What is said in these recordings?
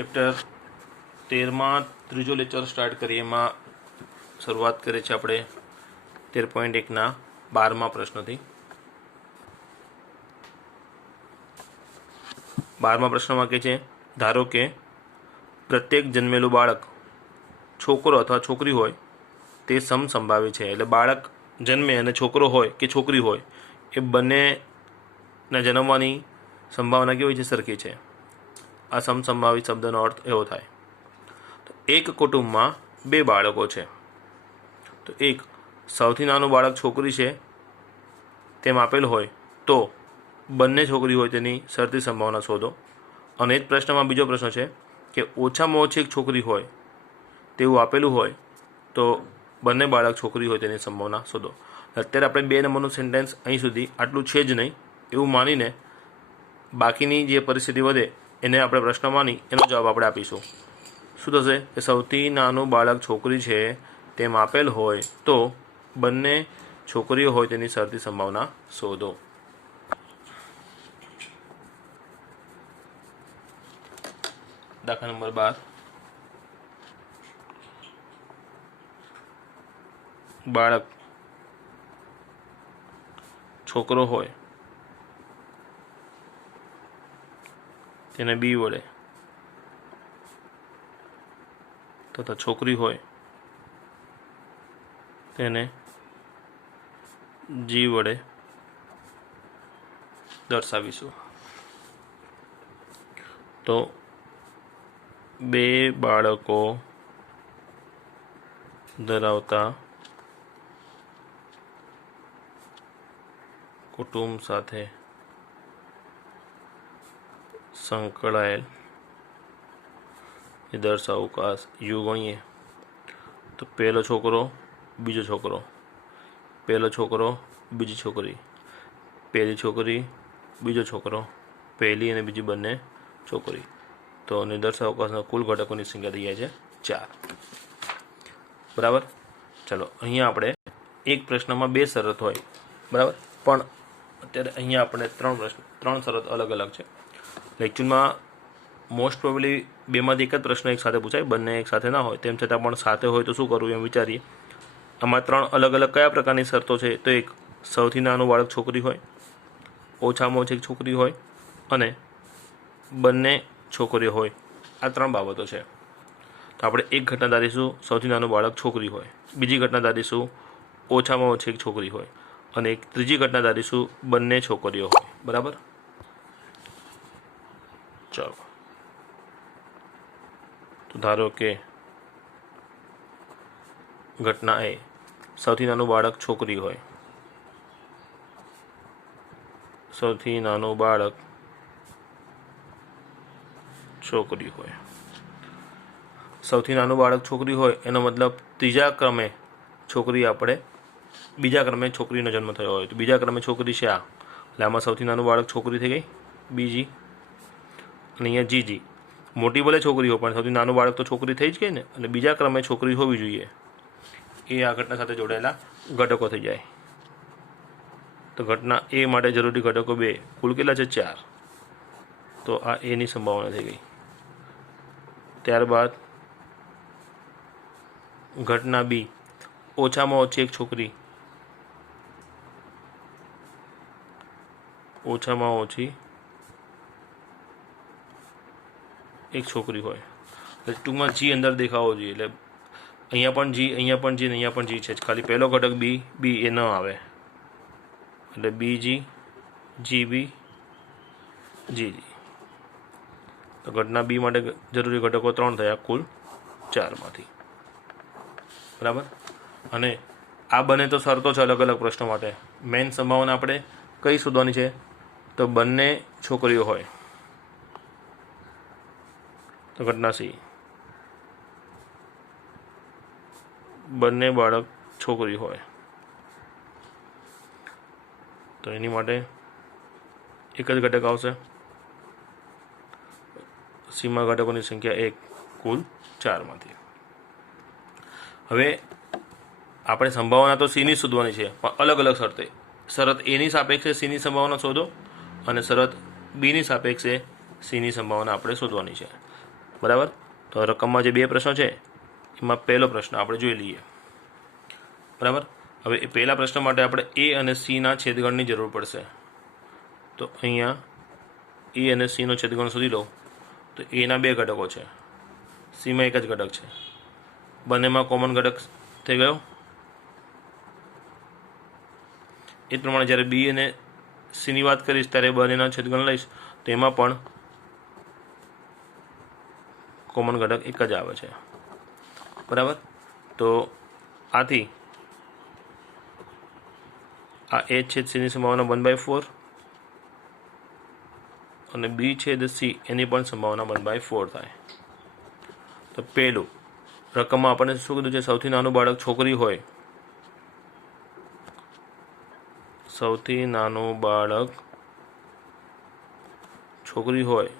Chapter 13 ત્રીજો lecture start કરીએ. એમાં શરૂઆત કરીએ છીએ આપણે 13.1ના 12મા પ્રશ્નથી. 12મા પ્રશ્નમાં કહે છે, ધારો કે પ્રત્યેક જન્મેલું બાળક છોકરો અથવા છોકરી હોય તે સમસંભાવી છે. એટલે બાળક જન્મે અને છોકરો હોય કે છોકરી હોય એ બંનેના જન્મવાની સંભાવના કેવી છે? સરખી છે. આ સમસંભાવી શબ્દનો અર્થ એવો થાય. તો એક કુટુંબમાં બે બાળકો છે. તો એક સૌથી નાનું બાળક છોકરી છે તેમ આપેલ હોય તો બંને છોકરી હોય તેની શરતી સંભાવના શોધો. અને એ જ પ્રશ્નમાં બીજો પ્રશ્ન છે કે ઓછામાં ઓછી એક છોકરી હોય તેવું આપેલું હોય તો બંને બાળક છોકરી હોય તેની સંભાવના શોધો. અત્યારે આપણે 2 નંબરનું સેન્ટેન્સ અહીં સુધી આટલું છે જ નહીં એવું માનીને બાકીની જે પરિસ્થિતિ વધે એને આપણે પ્રશ્ન માની એનો જવાબ આપણે આપીશું. શું થશે કે સૌથી નાનું બાળક છોકરી છે તેમ આપેલ હોય તો બંને છોકરીઓ હોય તેની શરતી સંભાવના શોધો. દાખલા નંબર 12. બાળક છોકરો હોય તેને બી વડે તથા છોકરી હોય તેને જી વડે દર્શાવીશું. તો બે બાળકો ધરાવતા કુટુંબ સાથે સંકળાયેલ એ દર્શાવકાશ યુ ગણીએ તો પહેલો છોકરો બીજો છોકરો, પહેલો છોકરો બીજી છોકરી, પહેલી છોકરી બીજો છોકરો, પહેલી અને બીજી બંને છોકરી. તો નિદર્શાવકાશના કુલ ઘટકોની સંખ્યા થઈ જાય છે 4. બરાબર. ચલો, અહીંયા આપણે એક પ્રશ્નમાં 2 શરત હોય, બરાબર, પણ અત્યારે અહીંયા આપણે 3 શરત અલગ અલગ છે. લેક્ચરમાં મોસ્ટ પ્રોબેબલી 2માંથી એક જ પ્રશ્ન એક સાથે પૂછાય, બંને એક સાથે ના હોય. તેમ છતાં પણ સાથે હોય તો શું કરવું એમ વિચારીએ. આમાં 3 અલગ અલગ કયા પ્રકારની શરતો છે? તો એક સૌથી નાનું બાળક છોકરી હોય, ઓછામાં ઓછી એક છોકરી હોય અને બંને છોકરીઓ હોય. આ 3 બાબતો છે. તો આપણે એક ઘટના ધારીશું સૌથી નાનું બાળક છોકરી હોય, બીજી ઘટના ધારીશું ઓછામાં ઓછી એક છોકરી હોય અને એક ત્રીજી ઘટના ધારીશું બંને છોકરીઓ હોય. બરાબર. ચાલો, તો ધારો કે ઘટના એ સૌથી નાનું બાળક છોકરી હોય, સૌથી નાનું બાળક છોકરી હોય. સૌથી નાનું બાળક છોકરી હોય એનો મતલબ ત્રીજા ક્રમે છોકરી આપણે બીજા ક્રમે છોકરીનો જન્મ થયો હોય તો બીજા ક્રમે છોકરી છે આ, એટલે આમાં સૌથી નાનું બાળક છોકરી થઈ ગઈ બીજી, અને અહીંયા જીજી મોટી ભલે છોકરી હોય પણ સૌથી નાનું બાળક તો છોકરી થઈ જ ગઈ ને, અને બીજા ક્રમે છોકરી હોવી જોઈએ. એ આ ઘટના સાથે જોડાયેલા ઘટકો થઈ જાય. તો ઘટના એ માટે જરૂરી ઘટકો 2, કુલ કેટલા છે? 4. તો આ એની સંભાવના થઈ ગઈ. ત્યારબાદ ઘટના બી ઓછામાં ઓછી એક છોકરી, ઓછામાં ઓછી એક છોકરી હોય. એટલે ટૂંકમાં જી અંદર દેખાવો જોઈએ. એટલે અહીંયા પણ જી, અહીંયા પણ જી, અહીંયા પણ જી છે. ખાલી પહેલો ઘટક બી એ ન આવે. એટલે બીજી જીબી જીજી. તો ઘટના બી માટે જરૂરી ઘટકો 3 થયા કુલ 4માંથી. બરાબર. અને આ બંને તો શરતો છે અલગ અલગ પ્રશ્નો માટે. મેઇન સંભાવના આપણે કઈ શોધવાની છે? તો બંને છોકરીઓ હોય. તો ઘટના સી બંને બાળક છોકરી હોય. તો એની માટે એક જ ઘટક આવશે. સીમા ઘટકોની સંખ્યા 1 કુલ 4માંથી. હવે આપણે સંભાવના તો સીની શોધવાની છે પણ અલગ અલગ શરતે. શરત એની સાપેક્ષે સીની સંભાવના શોધો અને શરત બીની સાપેક્ષે સીની સંભાવના આપણે શોધવાની છે. બરાબર. તો રકમમાં જે બે પ્રશ્નો છે એમાં પહેલો પ્રશ્ન આપણે જોઈ લઈએ. બરાબર. હવે એ પહેલા પ્રશ્ન માટે આપણે એ અને સીના છેદગણની જરૂર પડશે. તો અહીંયા એ અને સીનો છેદગણ શોધી લો. તો એના બે ઘટકો છે, સીમાં એક જ ઘટક છે, બંનેમાં કોમન ઘટક થઈ ગયો. એ પ્રમાણે જ્યારે બી અને સીની વાત કરીશ ત્યારે બંનેના છેદગણ લઈશ તો એમાં પણ કોમન ઘટક એક જ આવે છે. બરાબર. તો આથી આ એ છેદ સીની સંભાવના 1/4 અને બી છેદ સી એની પણ સંભાવના 1/4 થાય. તો પહેલું રકમમાં આપણને શું કીધું છે? સૌથી નાનું બાળક છોકરી હોય, સૌથી નાનું બાળક છોકરી હોય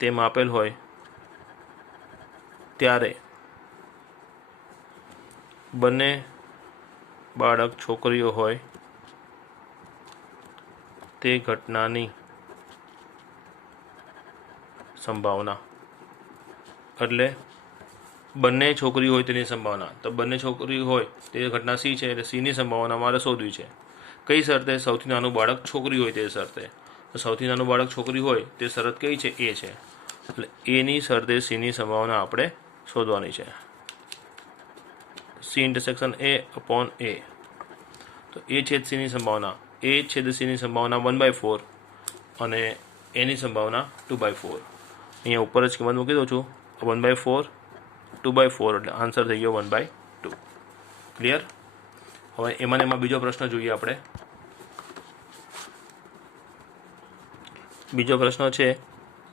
તેમ આપેલ હોય ત્યારે બંને બાળક છોકરીઓ હોય તે ઘટનાની સંભાવના, એટલે બંને છોકરી હોય તેની સંભાવના. તો બંને છોકરી હોય તે ઘટના સી છે, એટલે સીની સંભાવના મારે શોધવી છે. કઈ શરતે? સૌથી નાનું બાળક છોકરી હોય તે શરતે. તો સૌથી નાનું બાળક છોકરી હોય તે શરત કઈ છે? એ છે. એટલે એની શરતે સીની સંભાવના આપણે શોધવાની છે. સી ઇન્ટરસેક્શન એ અપોન એ. તો એ છેદ સીની સંભાવના, એ છેદ સીની સંભાવના 1/4 અને એની સંભાવના 2/4. અહીંયા ઉપર જ કિંમત મૂકી દઉં છું. 1/4 2/4 એટલે આન્સર થઈ ગયો 1/2. ક્લિયર? હવે એમાં બીજો પ્રશ્ન જોઈએ આપણે. બીજો પ્રશ્ન છે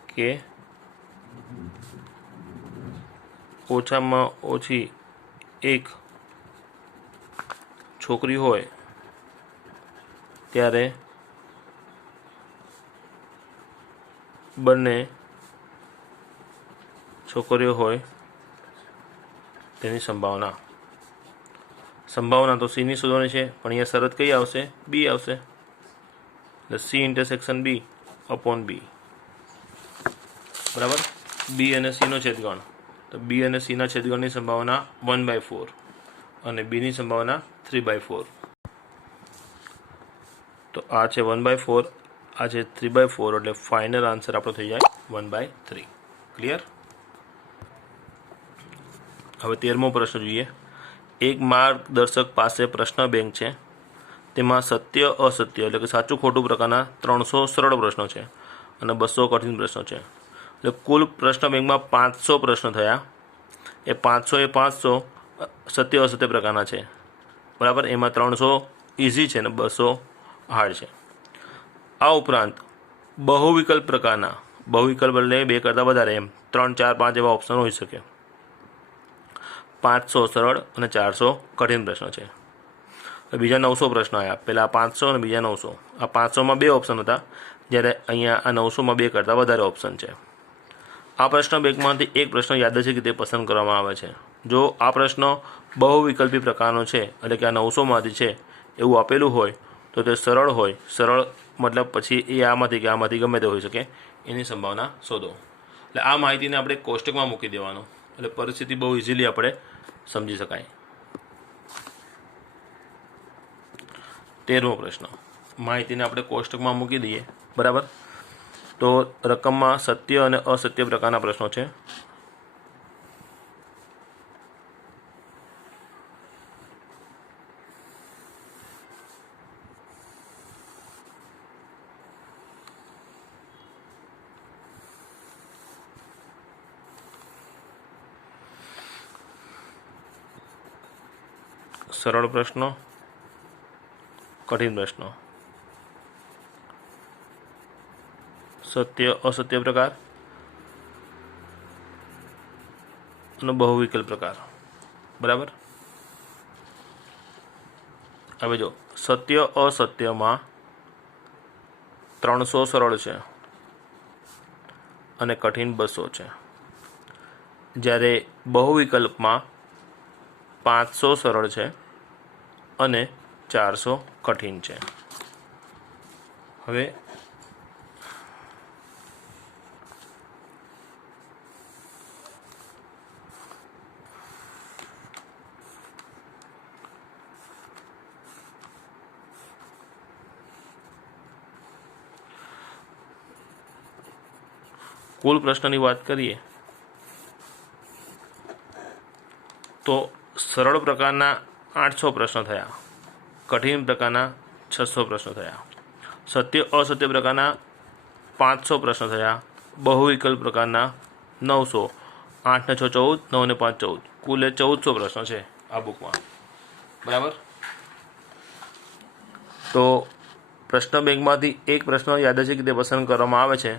કે ઓછામાં ઓછી એક છોકરી હોય ત્યારે બંને છોકરીઓ હોય તેની સંભાવના. સંભાવના તો સીની શોધવાની છે, પણ અહીંયા શરત કઈ આવશે? બી આવશે. એટલે સી ઇન્ટરસેક્શન બી અપોન બી. બરાબર. બી અને સીનો છેદગણ. તો બી અને સીના છેદગણની સંભાવના 1/4 અને બીની સંભાવના 3/4. તો આ છે 1/4, આ છે 3/4, એટલે ફાઇનલ આન્સર આપણો થઈ જાય 1/3. ક્લિયર? હવે 13મો પ્રશ્ન જોઈએ. એક માર્ગદર્શક પાસે પ્રશ્ન બેંક છે, તેમાં સત્ય અસત્ય એટલે કે સાચું ખોટું પ્રકારના 300 સરળ પ્રશ્નો છે અને 200 કઠિન પ્રશ્નો છે. એટલે કુલ પ્રશ્ન બેંકમાં 500 પ્રશ્નો થયા. એ 500 સત્ય અસત્ય પ્રકારના છે. બરાબર. એમાં 300 ઇઝી છે અને 200 હાર્ડ છે. આ ઉપરાંત બહુવિકલ્પ પ્રકારના, બહુવિકલ્પ એટલે 2 કરતાં વધારે, એમ 3 4 5 એવા ઓપ્શન હોઈ શકે. 500 સરળ અને 400 કઠિન પ્રશ્નો છે. બીજા 900 પ્રશ્નો આવ્યા. પહેલાં 500 અને બીજા 900. આ 500માં 2 ઓપ્શન હતા, જ્યારે અહીંયા આ 900માં 2 કરતાં વધારે ઓપ્શન છે. આ પ્રશ્ન બેંકમાંથી એક પ્રશ્ન યાદચ્છિક રીતે પસંદ કરવામાં આવે છે. જો આ પ્રશ્ન બહુવિકલ્પી પ્રકારનો છે, એટલે કે આ 900માંથી છે એવું આપેલું હોય તો તે સરળ હોય. સરળ મતલબ પછી એ આમાંથી કે આમાંથી ગમે તે હોઈ શકે. એની સંભાવના શોધો. એટલે આ માહિતીને આપણે કોષ્ટકમાં મૂકી દેવાનું, એટલે પરિસ્થિતિ બહુ ઇઝીલી આપણે સમજી શકાય. 13મો પ્રશ્ન. માહિતીને આપણે કોષ્ટકમાં મૂકી દઈએ. બરાબર. તો રકમમાં સત્ય અને અસત્ય પ્રકારના પ્રશ્નો છે. સરળ પ્રશ્નો, કઠિન પ્રશ્નો, સત્ય અસત્ય પ્રકાર અને બહુવિકલ્પ પ્રકાર. બરાબર. હવે જો સત્ય અસત્યમાં 300 સરળ છે અને કઠિન 200 છે, જ્યારે બહુવિકલ્પમાં 500 સરળ છે અને 400 કઠિન છે. હવે કુલ પ્રશ્નની વાત કરીએ તો સરળ પ્રકારના 800 પ્રશ્નો થયા, કઠિન પ્રકારના 600 પ્રશ્નો થયા, સત્ય અસત્ય પ્રકારના 500 પ્રશ્નો થયા, બહુવિકલ્પ પ્રકારના 900, 8 ને 6 14, 9 ને 5 14, કુલ 1400 પ્રશ્નો છે આ બુકમાં, બરાબર. તો પ્રશ્ન બેંકમાંથી એક પ્રશ્ન યાદચ્છિક રીતે પસંદ કરવામાં આવે છે.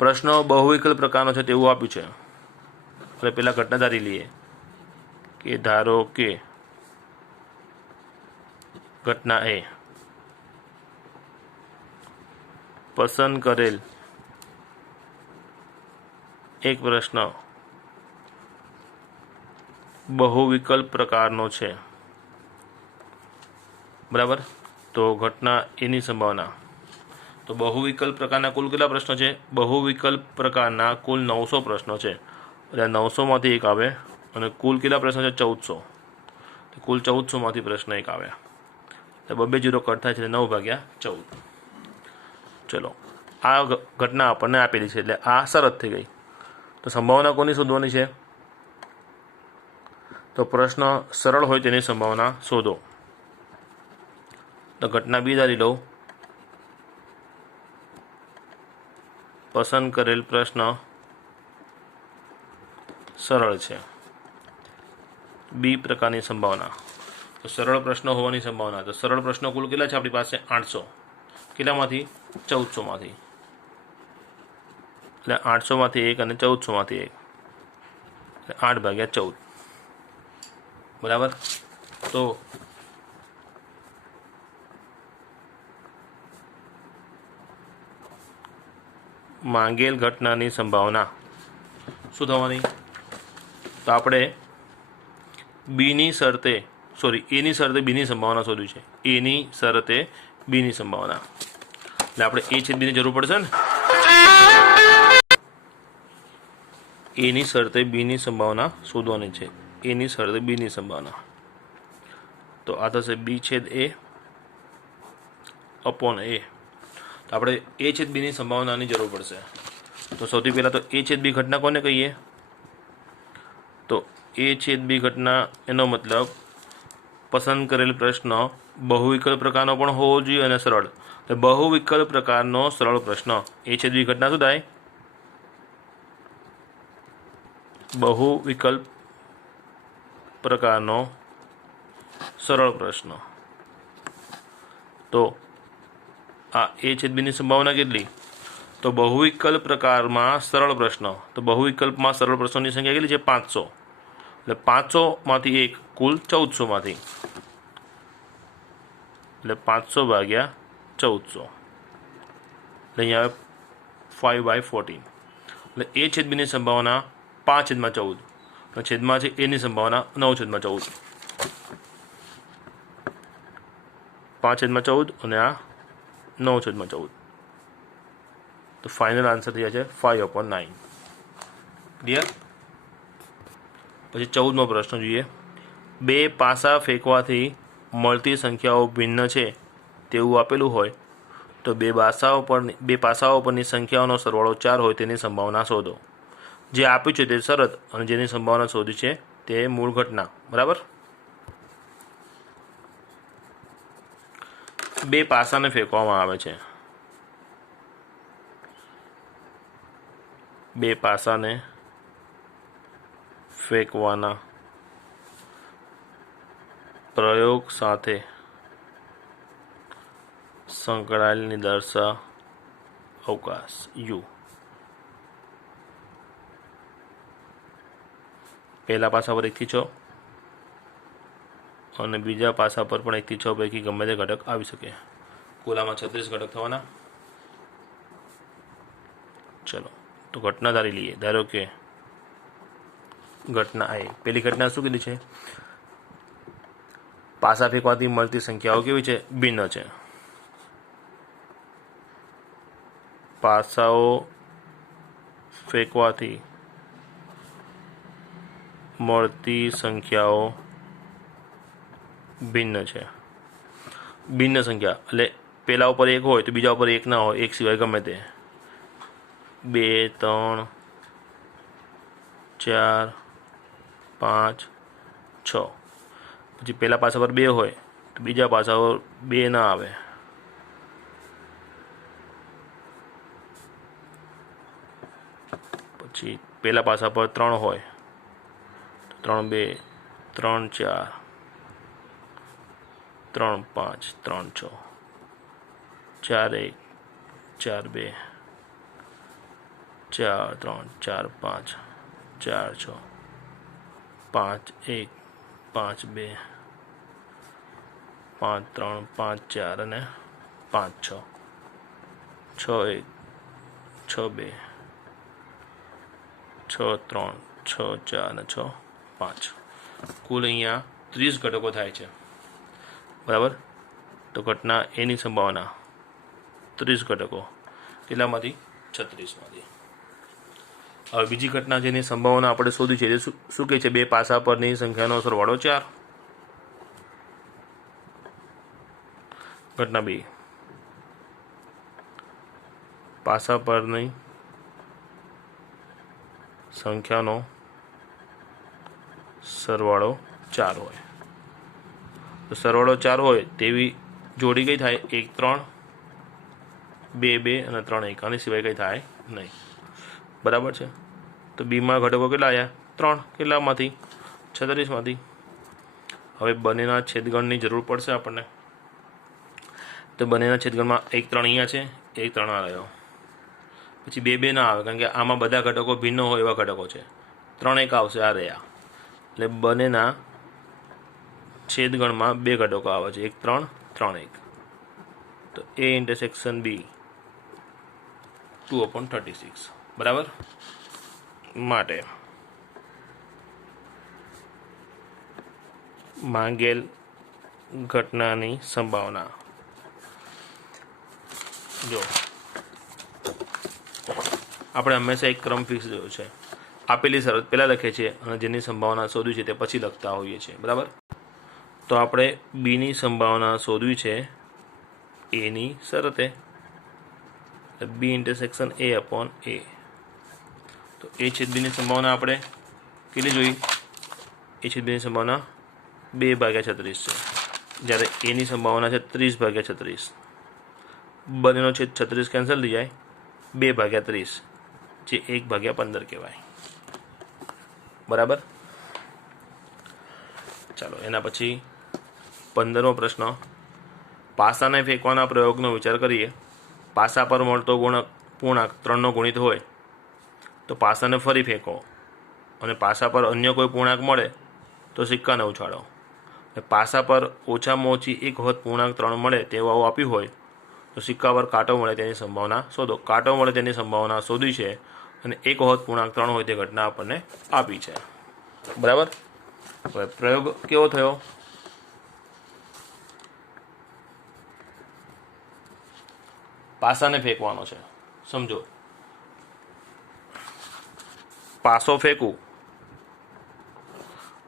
પ્રશ્ન બહુવિકલ્પ પ્રકારનો છે તેવું આપ્યું છે. એટલે પહેલાં ઘટના ધારી લઈએ કે ધારો કે ઘટના એ પસંદ કરેલ એક પ્રશ્ન બહુવિકલ્પ પ્રકારનો છે, બરાબર. તો ઘટના એની સંભાવના, તો બહુવિકલ્પ પ્રકારના કુલ કેટલા પ્રશ્નો છે? બહુવિકલ્પ પ્રકારના કુલ 900 પ્રશ્નો છે. એટલે 900માંથી એક આવે અને કુલ કેટલા પ્રશ્નો છે? 1400. કુલ 1400માંથી પ્રશ્ન એક આવે. એટલે 2 0 કટ થાય છે, 9/14. ચલો, આ ઘટના આપણને આપેલી છે એટલે આ શરત થઈ ગઈ. તો સંભાવના કોની શોધવાની છે? તો પ્રશ્ન સરળ હોય તેની સંભાવના શોધો. તો ઘટના બી ધારી લઉં, પસંદ કરેલ પ્રશ્ન સરળ છે, બી પ્રકારની સંભાવના. તો સરળ પ્રશ્ન હોવાની સંભાવના, તો સરળ પ્રશ્નો કુલ કેટલા છે આપણી પાસે? 800. કેટલામાંથી? 1400માંથી. એટલે 800માંથી એક અને 1400માંથી એક, એટલે 8/14, બરાબર. તો માંગેલ ઘટનાની સંભાવના શું થવાની? તો આપણે એની શરતે બીની સંભાવના શોધ્યું છે. એની શરતે બીની સંભાવના, એટલે આપણે એ છેદ બીની જરૂર પડશે ને. એની શરતે બીની સંભાવના શોધવાની છે. એની શરતે બીની સંભાવના, તો આ થશે બી છેદ એ અપોન એ. તો આપણે એ છેદ બીની સંભાવનાની જરૂર પડશે. તો સૌથી પહેલાં તો એ છેદ બી ઘટના કોને કહીએ? તો એ છેદ બી ઘટના એનો મતલબ પસંદ કરેલ પ્રશ્ન બહુવિકલ્પ પ્રકારનો પણ હોવો જોઈએ અને સરળ. તો બહુવિકલ્પ પ્રકારનો સરળ પ્રશ્ન એ છેદ બી ઘટના શું થાય? બહુવિકલ્પ પ્રકારનો સરળ પ્રશ્ન. તો આ એ છેદ બીની સંભાવના કેટલી? તો બહુવિકલ્પ પ્રકારમાં સરળ પ્રશ્ન, તો બહુવિકલ્પમાં સરળ પ્રશ્નોની સંખ્યા કેટલી છે? 500. એટલે 500માંથી એક કુલ 1400માંથી, એટલે 500/1400, એટલે અહીંયા આવે 5/14. એટલે એ છેદ બીની સંભાવના 5/14 અને છેદમાં છે એની સંભાવના 9/14. 5/14 અને આ 9/14. તો ફાઇનલ આન્સર થયા છે 5/9. ક્લિયર? પછી 14મો પ્રશ્ન જોઈએ. 2 પાસા ફેંકવાથી મળતી સંખ્યાઓ ભિન્ન છે તેવું આપેલું હોય તો 2 પાસાઓ પરની સંખ્યાઓનો સરવાળો 4 હોય તેની સંભાવના શોધો. જે આપ્યું છે તે શરત અને જેની સંભાવના શોધી છે તે મૂળ ઘટના, બરાબર. 2 પાસાને ફેંકવામાં આવે છે. 2 પાસાને ફેંકવાના પ્રયોગ સાથે સંકળાયેલ નિદર્શન અવકાશ યુ. પહેલા પાસા પર 1 થી 6 અને બીજા પાસા પર પણ 1 થી 6 પૈકી ગમે તે ઘટક આવી શકે. કુલામાં 36 ઘટક થવાના. ચલો, તો ઘટના ધારી લઈએ. ધારો કે ઘટના એ પેલી ઘટના શું કીધી છે? પાસા ફેંકવાથી મળતી સંખ્યાઓ કેવી છે? ભિન્ન છે. પાસાઓ ફેંકવાથી મળતી સંખ્યાઓ ભિન્ન છે. ભિન્ન સંખ્યા એટલે પહેલા ઉપર 1 હોય તો બીજા ઉપર 1 ના હોય, 1 સિવાય ગમે તે. 2 3 4 5 6 પછી પહેલા પાસા પર 2 હોય તો બીજા પાસા પર 2 ના આવે, પછી પહેલા પાસા પર 3 હોય તો 3 2 3 4 3 5 3 6 4 1 4 2 4 3 4 5 4 6 5 1 5 2 5 3 5 4 અને 5 6 6 1 6 2 6 3 6 4 અને 6 5 કુલ અહીંયા 30 ઘટકો થાય છે, બરાબર. તો ઘટના એની સંભાવના 30 ઘટકો કેટલામાંથી 36માંથી. હવે બીજી ઘટના જેની સંભાવના આપણે શોધી છે, શું કહે છે? 2 પાસા પરની સંખ્યાનો સરવાળો 4. ઘટના 2, પાસા પરની સંખ્યાનો સરવાળો 4 હોય. તો સરવાળો 4 હોય તેવી જોડી કઈ થાય? 1 3 2 2 અને 3 1. આની સિવાય કંઈ થાય નહીં, બરાબર છે. તો બીમાં ઘટકો કેટલા આવ્યા? 3. કેટલામાંથી? 36માંથી. હવે બંનેના છેદગણની જરૂર પડશે આપણને. તો બંનેના છેદગણમાં 1 3 અહીંયા છે, 1 3 આ રહ્યો. પછી 2 2 ના આવે, કારણ કે આમાં બધા ઘટકો ભિન્ન હોય એવા ઘટકો છે. 3 1 આવશે, આ રહ્યા. એટલે બંનેના છેદગણમાં 2 ઘટકો આવે છે, 1 3 3 1. તો A ઇન્ટરસેક્શન B 2/36, બરાબર. માટે માંગેલ ઘટનાની સંભાવના, જો આપણે હંમેશા એક ક્રમ ફિક્સ જોયો છે. આપેલી શરત પહેલાં લખે છે અને જેની સંભાવના શોધવી છે તે પછી લખતા હોઈએ છીએ, બરાબર. તો આપણે બીની સંભાવના શોધવી છે એની શરતે, B ઇન્ટરસેક્શન A/A. તો A છેદ બીની સંભાવના આપણે કેટલી જોઈ? A છેદ બીની સંભાવના 2/36 છે, જ્યારે એની સંભાવના છે 30/36. બંનેનો છેદ 36 કેન્સલ થઈ જાય, 2/30 જે 1/15 કહેવાય, બરાબર. ચાલો એના પછી 15મો પ્રશ્ન. પાસાને ફેંકવાના પ્રયોગનો વિચાર કરીએ. પાસા પર મળતો પૂર્ણાંક 3નો ગુણિત હોય તો પાસાને ફરી ફેંકો, અને પાસા પર અન્ય કોઈ પૂર્ણાંક મળે તો સિક્કાને ઉછાળો. પાસા પર ઓછામાં ઓછી 1 વખત પૂર્ણાંક 3 મળે તેવું આવું આપ્યું હોય તો સિક્કા પર કાંટો મળે તેની સંભાવના શોધો. કાંટો મળે તેની સંભાવના શોધી છે અને 1 વખત પૂર્ણાંક 3 હોય તે ઘટના આપણને આપી છે, બરાબર. હવે પ્રયોગ કેવો થયો? પાસાને ફેંકવાનો છે, સમજો. પાસો ફેંકું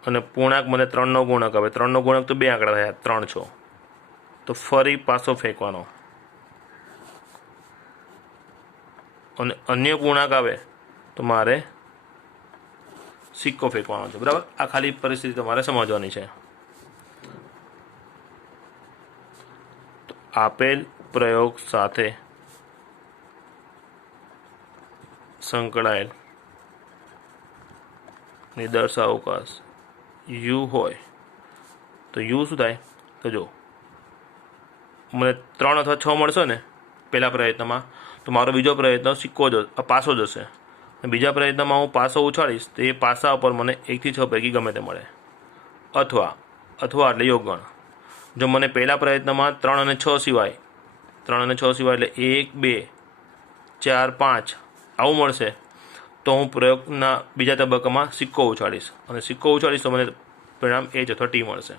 અને પૂર્ણાંક મને 3નો ગુણક આવે. 3નો ગુણક તો 2 આંકડા થયા, 3 6. તો ફરી પાસો ફેંકવાનો અને અન્ય પૂર્ણાંક આવે તો મારે સિક્કો ફેંકવાનો છે, બરાબર. આ ખાલી પરિસ્થિતિ તમારે સમજવાની છે. તો આપેલ પ્રયોગ સાથે સંકળાયેલ નિદર્શ અવકાશ U હોય તો U શું થાય? તો જો મને 3 અથવા 6 મળશે ને પહેલા પ્રયત્નમાં, તો મારો બીજો પ્રયત્ન પાસો જશે. બીજા પ્રયત્નમાં હું પાસો ઉછાળીશ તો એ પાસા ઉપર મને 1 થી 6 પૈકી ગમે તે મળે, અથવા એટલે યોગગણ. જો મને પહેલા પ્રયત્નમાં 3 અને 6 સિવાય એટલે 1 2 4 5 આવું મળશે તો હું પ્રયોગના બીજા તબક્કામાં સિક્કો ઉછાળીશ, અને સિક્કો ઉછાળીશ તો મને પરિણામ H અથવા T મળશે.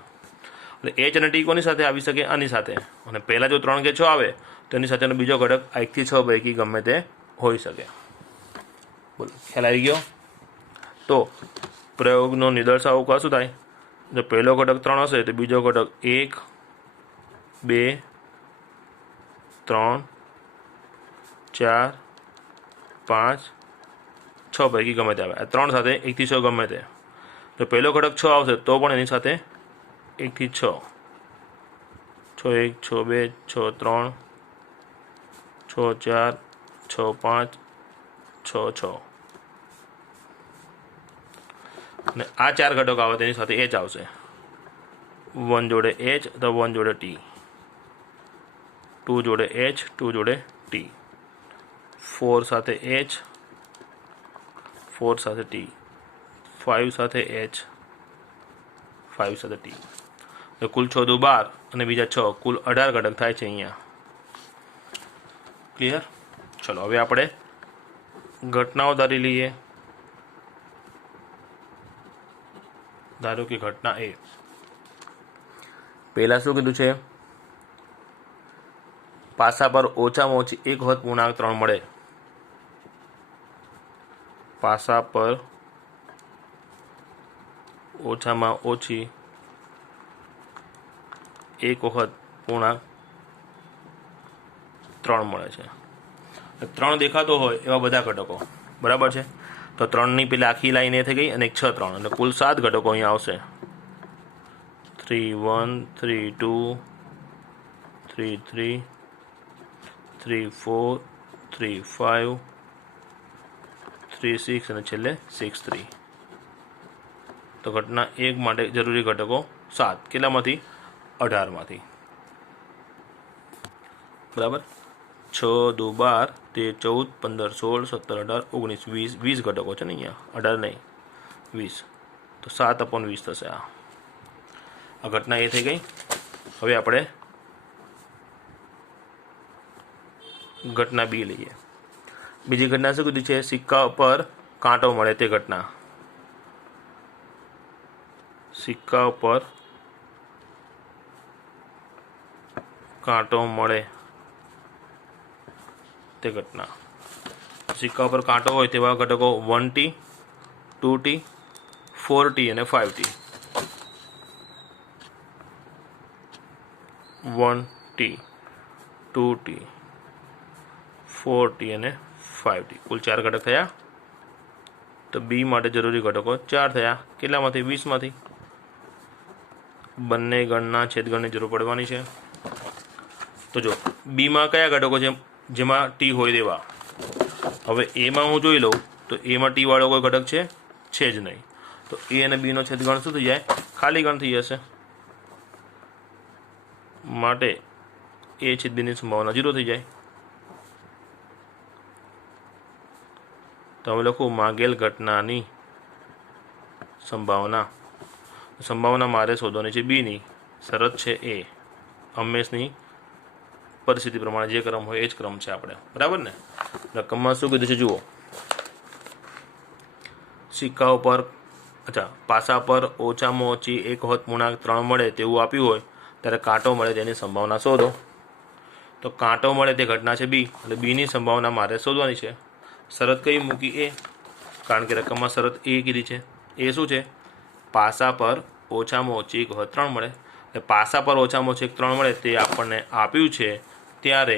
એટલે H અને T કોની સાથે આવી શકે? આની સાથે. અને પહેલાં જો 3 કે 6 આવે તો એની સાથેનો બીજો ઘટક 1 થી 6 પૈકી ગમે તે હોઈ શકે. બોલો, ખ્યાલ આવી ગયો? તો પ્રયોગનો નિદર્શ અવકાશ શું થાય? જો પહેલો ઘટક 3 હશે તો બીજો ઘટક 1 2 3 4 5 6 પૈકી ગમે તે આવે. 3 સાથે 1 થી 6 ગમે તે. જો પહેલો ઘટક 6 આવશે તો પણ એની સાથે 1 થી 6 6 1 6 2 6 3 6 4 6 5 6 6 અને આ 4 ઘટકો આવે તેની સાથે h આવશે. 1 જોડે h તો 1 જોડે t, 2 જોડે h 2 જોડે t, 4 સાથે h 4 સાથે t, 5 સાથે h 5 સાથે t. તો કુલ 6 દુ 12 અને બીજા 6 કુલ 18 ઘટક થાય છે અહીંયા. ક્લિયર? ચલો હવે આપણે ઘટનાઓ ધારી લઈએ. ધારો કે ઘટના એ પહેલા શું કીધું છે? પાસા પર ઓછામાં ઓછી 1 વખત પૂર્ણાંક 3 મળે. પાસા પર ઓછામાં ઓછી 1 વખત પૂર્ણાંક 3 મળે છે. 3 દેખાતો હોય એવા બધા ઘટકો, બરાબર છે? તો 3ની પેલી આખી લાઈન એ થઈ ગઈ અને 1 6 3 અને કુલ 7 ઘટકો અહીંયા આવશે. 3 1 3 2 3 3 3 4 3 5 3 6 અને છેલ્લે 6 3. તો ઘટના 1 માટે જરૂરી ઘટકો 7. કેટલામાંથી? 18માંથી. બરાબર? 6 દુ 12 13 14 15 16 17 18 19 20 ઘટકો છે ને અહીંયા, 18 નહીં 20. તો 7/20 થશે. આ ઘટના એ થઈ ગઈ. હવે આપણે ઘટના બી લઈએ. બીજી ઘટના શું કીધી છે? સિક્કા પર કાંટો મળે તે ઘટના. સિક્કા ઉપર કાંટો મળે તે ઘટના. સિક્કા ઉપર કાંટો હોય તેવા ઘટકો 1t 2t 4t અને 5t. 1t 2t 4t અને 5t કુલ 4 ઘટક થયા. તો બી માટે જરૂરી ઘટકો 4 થયા. કેટલામાંથી? 20માંથી. બંને ગણના છેદગણની જરૂર પડવાની છે. તો જો બીમાં કયા ઘટકો છે જેમાં ટી હોય તેવા? હવે એમાં હું જોઈ લઉં તો એમાં ટી વાળો કોઈ ઘટક છે જ નહીં. તો એ અને બીનો છેદગણ શું થઈ જાય? ખાલી ગણ થઈ જશે. માટે એ છેદ બીની સંભાવના 0 થઈ જાય. તો અમે લખું માંગેલ ઘટનાની સંભાવના મારે શોધવાની છે બીની. શરત છે એ. હંમેશની પરિસ્થિતિ પ્રમાણે જે ક્રમ હોય એ જ ક્રમ છે આપણે, બરાબર ને? રકમમાં શું કીધું છે જુઓ. સિક્કા ઉપર પાસા પર ઓછામાં ઓછી 1 વખત પૂર્ણાંક 3 મળે તેવું આપ્યું હોય ત્યારે કાંટો મળે તેની સંભાવના શોધો. તો કાંટો મળે તે ઘટના છે બી, એટલે બીની સંભાવના મારે શોધવાની છે. શરત કઈ મૂકી? એ. કારણ કે રકમમાં શરત એ કીધી છે. એ શું છે? પાસા પર ઓછામાં ઓછી 1 વખત 3 મળે. એટલે પાસા પર ઓછામાં ઓછી 3 મળે તે આપણને આપ્યું છે ત્યારે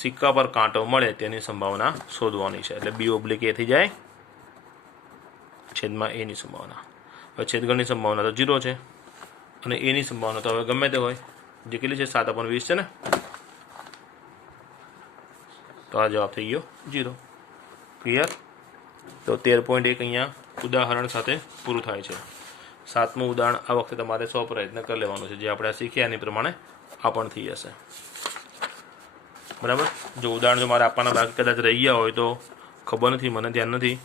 સિક્કા પર કાંટો મળે તેની સંભાવના શોધવાની છે. એટલે બી ઓબ્લિક એ થઈ જાય છેદમાં એની સંભાવના. હવે છેદગણની સંભાવના તો 0 છે અને એની સંભાવના તો હવે ગમે તે હોય. જે કેટલી છે? 7/20 છે ને? તો આ જવાબ થઈ ગયો 0. ક્લિયર? તો 13.1 અહીંયા ઉદાહરણ સાથે પૂરું થાય છે. 7મું ઉદાહરણ આ વખતે તમારે 100 પ્રયત્ન કરી લેવાનું છે. જે આપણે શીખ્યા એની પ્રમાણે આ પણ થઈ જશે. બરાબર? જો ઉદાહરણ મારે આપવાના બાકી કદાચ રહી ગયા હોય તો ખબર નથી, મને ધ્યાન નથી.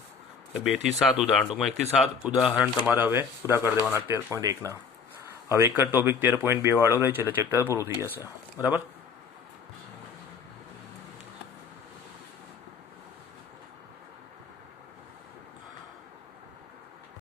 2 થી 7 ઉદાહરણ, ટૂંકમાં 1 થી 7 ઉદાહરણ તમારે હવે પૂરા કરી દેવાના 13.1ના. હવે એક જ ટોપિક 13.2 વાળો રહે છે એટલે ચેપ્ટર પૂરું થઈ જશે. બરાબર?